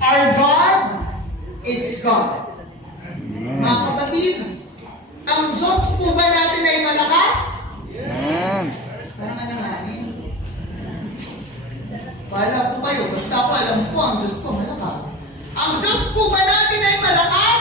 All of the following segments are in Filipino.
Our God is God. Mga kapatid, ang Diyos po ba natin ay malakas? Amen. Parang alam natin. Wala po kayo. Basta ako alam ko ang Diyos po malakas. Ang Diyos po ba natin ay malakas?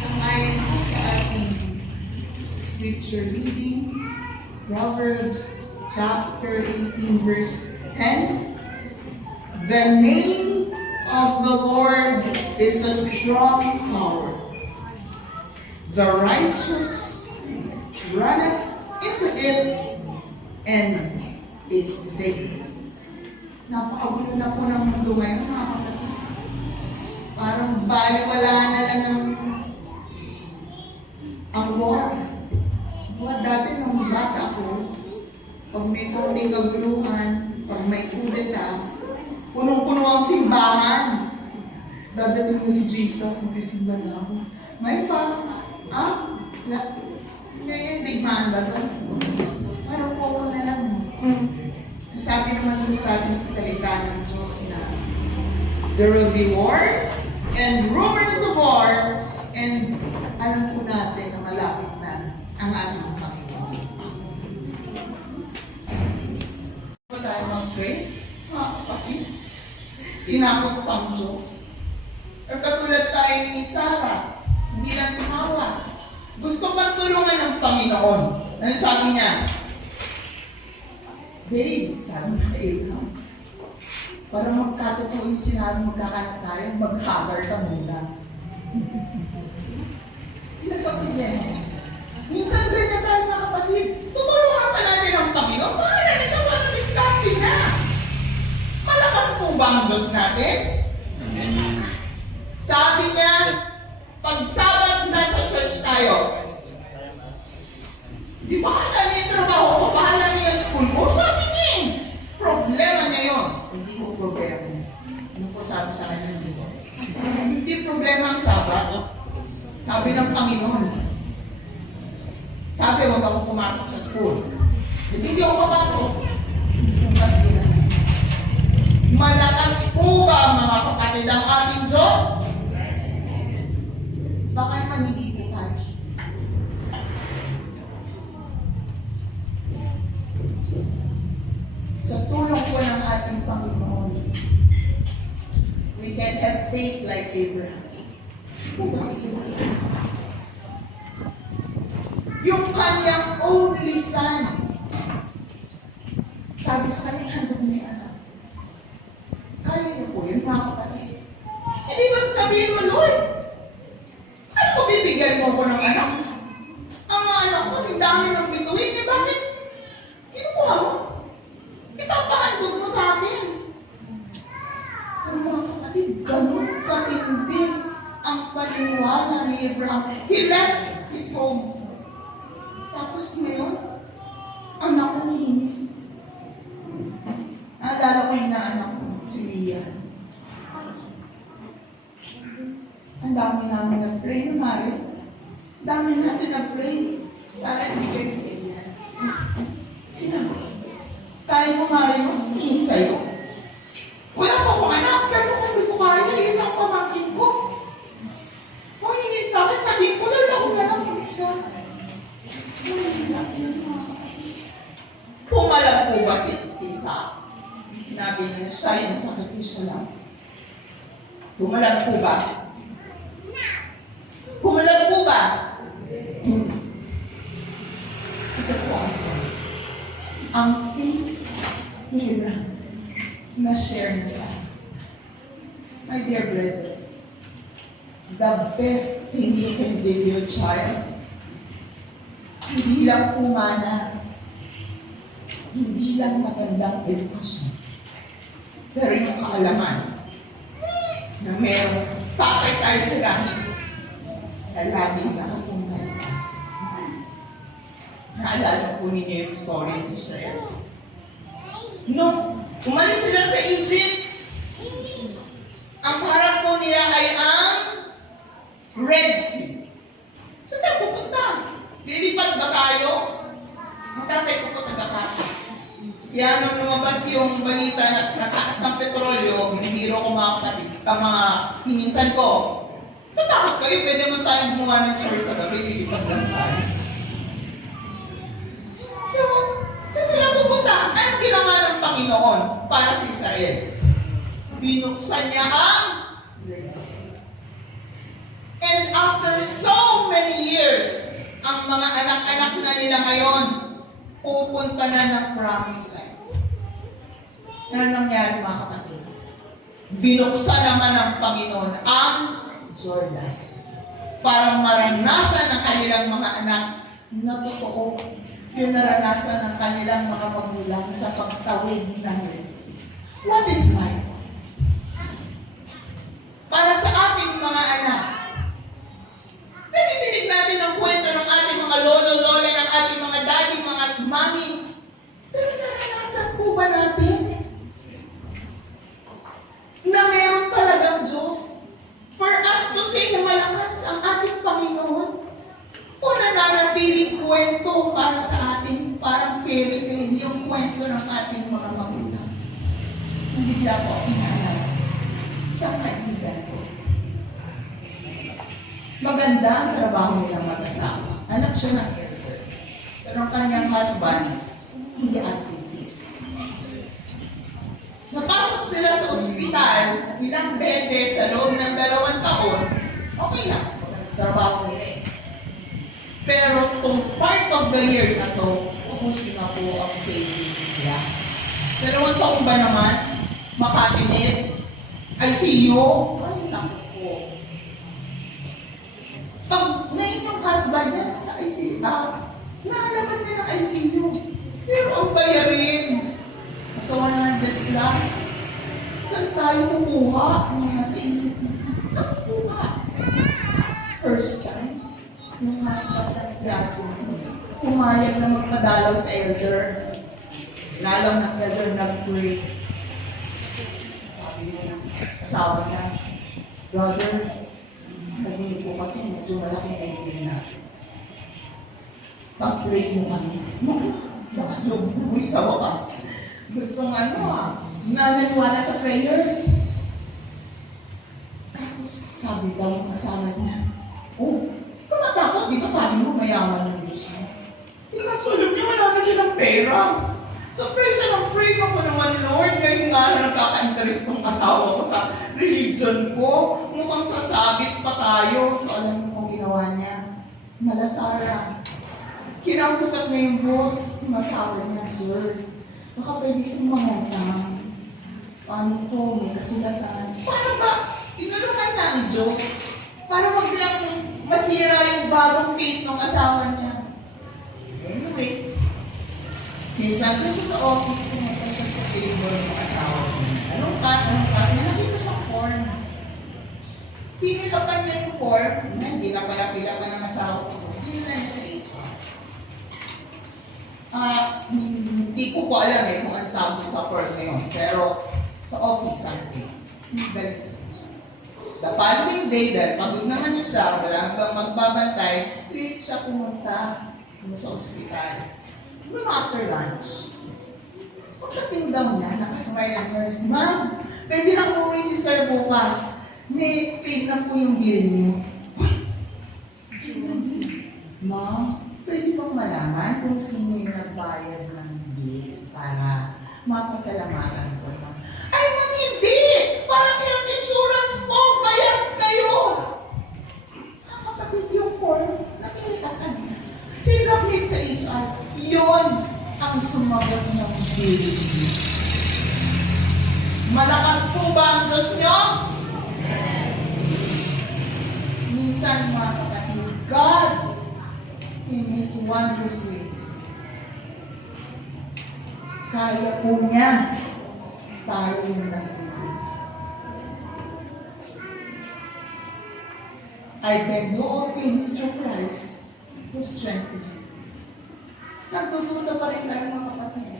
Sangayon ko sa ating scripture reading, Proverbs chapter 18 verse 10. The name of the Lord is a strong tower. The righteous runneth into it and is safe. Napakagulo na po ng mundo ngayon, mga kapatid. Parang baliwala na lang ang war. Dati nung bata ako, pag may konting kaguluhan, pag may kudeta, punong-puno ang simbahan. Dadating mo si Jesus, magsisimba na ako. Ngayon parang, digmaan ba ito? Parang po na lang. Sabi naman po sa atin sa salita ng Diyos na there will be wars and rumors of wars, and alam po natin na malapit na ang ating Panginoon. Ano tayo mag-pray? Mga kapatid, tinakot pa ang Diyos. Or katulad tayo ni Sarah, hindi lang tumawa. Gusto pang tulungan ng Panginoon. Ano sabi niya? Babe, sabi na kay Abraham, para magkatotoo yung sinabi magkakanak tayo, mag-hagar ka muna. Pinagkaproblema. Minsan ganyan tayo mga kapatid. Tutulungan pa natin ang Panginoon. Para natin siya matiskarte na. Malakas po ba ang Diyos natin? Sabi niya, pag Sabat na sa church tayo, di ba kala niya yung trabaho ko? Bahala niya yung school ko? Sabi niya eh. Problema niya yun. Hindi ko problema niya. Ano po sabi sa kanya? Hindi problema ang Sabat. Sabi ng Panginoon. Sabi, huwag ako pumasok sa school. Hindi ako papasok. Malakas po ba mga kapatid ang ating Diyos? Baka naman hindi po tayo. Sa tulong po ng ating Panginoon, we can have faith like Abraham. Po ba si Abraham? Yung kanyang only son, sabi sa kanya, handog na yung anak. Kaya niyo po yun, mga kapatid. Hindi ba sabihin mo, Lord, ano ko bibigyan mo ko ng anak? Ang anak ko, si dami ng bituin, eh bakit? Kinukuha mo? Ipapahandog mo sa akin. Pero mga kapatid, ganun katindi ang paniniwala ni Abraham. He left his home. Tapos ngayon, ang nakuhini. Naalala ko yung naanak ko, si Leah. Ang dami namin nag-pray, Mari. Ang dami natin nag-pray para ibigay sa inyo. Sinabi, kaya mo, Mari, magtingin sa'yo. Wala pa akong anak, pero kung hindi ko kaya, isang pamangkin ko. Kung hingin sa akin, sabihin ko, Lord, ako na lang siya. Pumalag po ba si Isaac? Sinabi niya, siya yung sakripisyo lang. Pumalag po ba? Pumalag po ba? Ito po ang faith ni Abraham na share na sa akin. My dear brethren, the best thing you can give your child, hindi lang pumana, hindi lang magandang edukasyon, pero yung kaalaman na mayroong tatay tayo sa langit na laging nakasumbay sa atin. Naalala po ninyo yung story ng Israel. Nung umalis sila sa Egypt, ang harap po nila ay ang Red Sea. Saan tayo pupunta? Lilipat ba tayo? Ang tatay ko po taga-Katis. Kaya nung lumabas yung balita na nataas ng petrolyo, binihiro ko mga kapatid, mga hininsan ko, natakot kayo, pwede mo tayong gumawa ng church sa gabi, lilipad lang tayo. So, saan sila pupunta? Anong ginawa ng Panginoon para sa Israel? Binuksan niya ang grace. And after so many years, ang mga anak-anak na nila ngayon, pupunta na ng promised land. Ano nangyari mga kapatid? Binuksan naman ng Panginoon ang Jordan para maranasan ng kanilang mga anak na totoo yung naranasan ng kanilang mga magulang sa pagtawid ng Red Sea. What is my point? Para sa ating mga anak, natidinig natin ang kwento ng ating mga lolo-lola, ng ating mga daddy, mga mami. Pero naranasan po ba natin na meron talagang Diyos for us to say na malakas ang ating Panginoon? O nananatiling kwento para sa ating parang fairy tale, yung kwento ng ating mga magulang? Hindi lang po inaalala sa kaibigan ko. Maganda ang trabaho nilang mag-asawa. Anak siya ng elder. Pero ang kanyang husband, hindi Adventist. Napasok sila sa ospital ilang beses sa loob ng 2 taon, okay lang. Trabaho nila eh. Pero kung part of the year na to, ubus na po ang savings nila. 2 taon ba naman? Makatinid? ICU? Ay, naku po. Ngayon yung husband niya sa ICU, nalabas niya ng ICU. Pero ang bayarin, sa 100 plus, saan tayo kumuha? Ang nasa isip niya, saan kumuha? First time, yung husband na nag-graduate, pumayag na magpadalaw sa elder. Lalaw ng elder nag-pray. Sabi yung asawa niya, brother, naging po kasi medyo malaki na yung na. Pag-pray mo kami. Bakas loob na mo sa wakas. Gustong nananiwala sa prayer. Tapos sabi daw ang asawa niya, oh, kumatakot, di ba sabi mo mayaman ng Diyos mo? Tinasulog niya, wala na silang pera. So pray siya ng pray ako naman, Lord, ngayon nga nagkaka-interest ng asawa ko sa religion ko. Mukhang sasabit pa tayo. So alam mo kung ginawa niya? Malasara. Kinausap na yung boss, yung asawa niya, sir, baka pwede kong mangutang. Paano ko, may kasulatan. Para ba, tinulungan na ang Diyos. Para wag lang masira yung bagong faith ng asawa niya. Anyway, since nandun siya sa office, pumunta siya sa table ng asawa niya. Anong cut, nakita siya form. Pinilapan niya yung form, hindi na pala pilapan ng asawa ko. Pinila niya sa HR. Hindi ko po alam kung ang tawag sa form na yun. Pero sa office, something. Balik sa HR. The following day, dahil pagod naman niya siya, wala bang magbabantay, late siya pumunta sa ospital. Noong after lunch, pagdating daw niya, nakasmile ang nurse, ma'am, pwede lang umuwi si sir bukas. May paid na po yung bill niyo. Ma'am, pwede bang malaman kung sino yung nagbayad ng bill para mapasalamatan ko? Ay, ma'am, hindi! Parang health insurance po, bayad kayo! Nakakapit yung form, nakikita ka niya. Sinabit sa HR, yun ang sumagot ng bill. Malakas po ba ang Diyos nyo? Minsan mga kapatid, God, in His wondrous ways, kaya po niya tayo yung nagtutulog. I can do all things through Christ who strengthens me. Nagtututo pa rin tayo mga kapatid.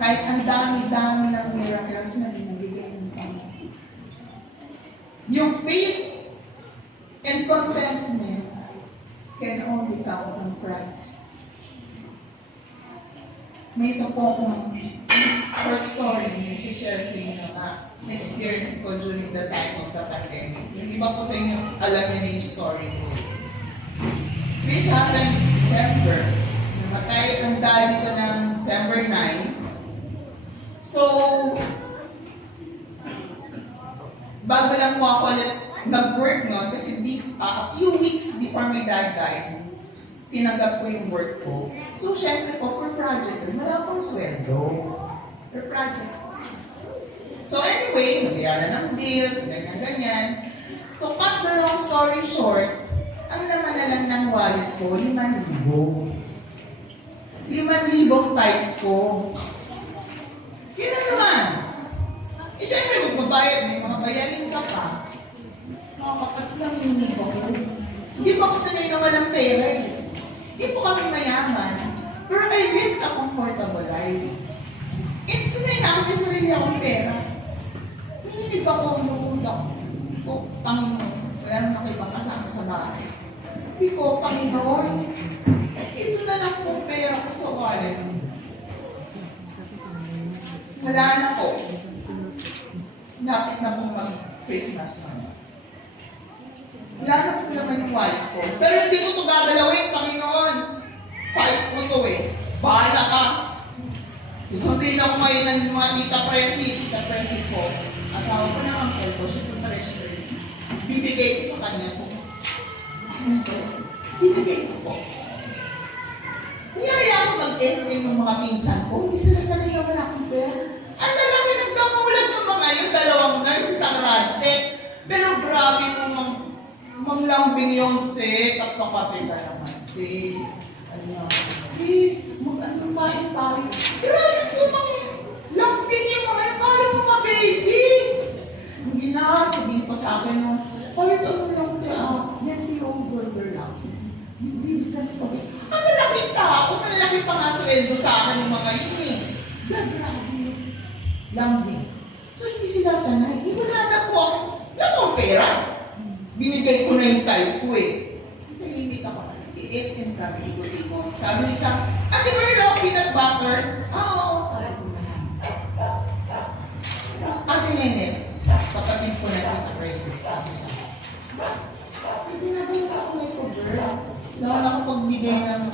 Kahit ang dami-dami ng miracles na binibigay ng Panginoon. Yung faith and contentment can only come from Christ. may isa po akong short story na share sa inyo na experience ko during the time of the pandemic. Yung iba po sa inyo, alam niyo na yung story ko. This happened December. Namatay ang daddy ko ng December 9. So, bago lang po ako ulit nag-work noon kasi a few weeks before my dad died, tinanggap ko yung work ko. So, syempre po, per project, wala akong sweldo. Per project. So, anyway, nabiyaran ng bills, ganyan-ganyan. To cut the long story short, ang laman na lang ng wallet ko, 5,000. 5,000 type ko. Kaya naman. Eh, syempre, magbabayad, may mga bayarin ka pa. Mga kapatid lang hinihingi ko. Hindi pa ako sanay naman ng pera eh. Hindi po kami mayaman. Pero I lived a comfortable life. And sanay na ako kasi sarili akong pera. Hinihinig ako, lukod ako. Hindi ko, Panginoon, wala naman ibang kasama sa bahay. Hindi ko, Panginoon, ito na lang pong pera ko sa wallet. Wala na po. Lapit na pong mag-Christmas na. Wala na po naman yung wallet ko. Pero hindi ko ito gagalawin, Panginoon. Fight mo ito eh. Bahala ka. Susundin ako ngayon ng mga tita Presi ko. Asawa ko na ang ko, siya yung treasurer. Bibigay ko sa kanya po. Bibigay ko po. Niyaya ako mag-SM ng mga pinsan ko. Hindi sila sanay na wala akong pera. Ang lalaki nagkamulag ng mga yun, 2 nurse, isang rante. Pero grabe mo manglambing yung te, kapakape ka naman, te. Ano, te, mag-anumpain tayo. Grabe po lambing yung mga yun, kala mo ka, baby. Hindi na, sabihin pa sa akin, no, kahit ano lang, te, yan yung burger lang. Bibigas pa rin. Ang lalaking tao, malaki pa nga sweldo sa akin yung mga yun eh. Grabe lambing. So, hindi sila sanay. Wala na po ako. Wala akong pera. Binigay ko na yung type ko eh. Hindi ka pa. Sige, SM kami, ikot-ikot. Sabi ni Sam, Ate Merlo, peanut butter. Oo, sabi ko na. Ate Nene, kapatid ko na ito, Presi. Sabi sa hindi na ba yung sa kumay ko, girl? Naman ako pagbigay ng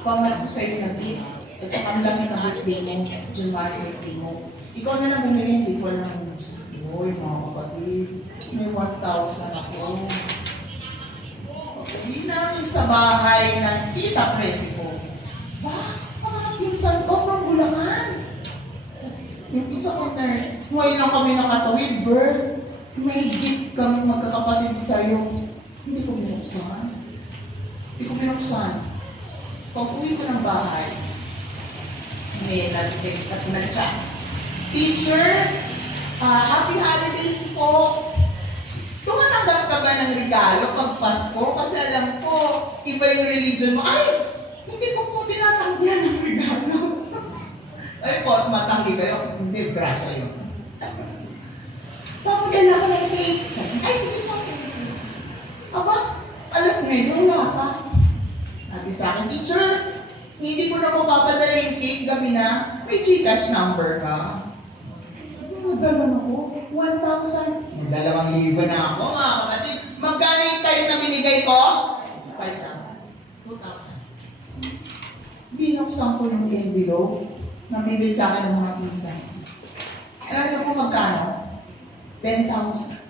pangas ko sa'yo na gift. At saka ang lang yung birthday mo, January birthday mo. Ikaw na lang bumili, hindi ko lang gusto. Uy, mga kapatid, may 1,000 ako. Hindi namin sa bahay ng tita Presi ko. Ba, mga pinsan ko from Bulacan. Yung isa ko nurse, ngayon lang kami nakatawid, bird. May gift kami magkakapatid sa'yo. Hindi ko binuksan. Pag uwi ko ng bahay, may nag-chat. Teacher, happy holidays po. Tumatanggap ka ba ng regalo pag Pasko? Kasi alam ko, iba yung religion mo. Ay, hindi ko po tinatanggihan ng regalo. Ay po, matanggi kayo. Hindi, grasya yun. Papadala ko ng cake. Ay, sige po. Aba, alas 9, wala pa. Sabi sa akin, teacher, hindi ko na mapapadala yung cake gabi na. May Gcash number ka. Magdala ako. 1,000. May 2,000 na ako, mga kapatid. Magkano yung time na binigay ko? 5,000. 2,000. Binuksan ko yung envelope na bigay sa akin ng mga pinsan. Alam niyo po magkano? 10,000.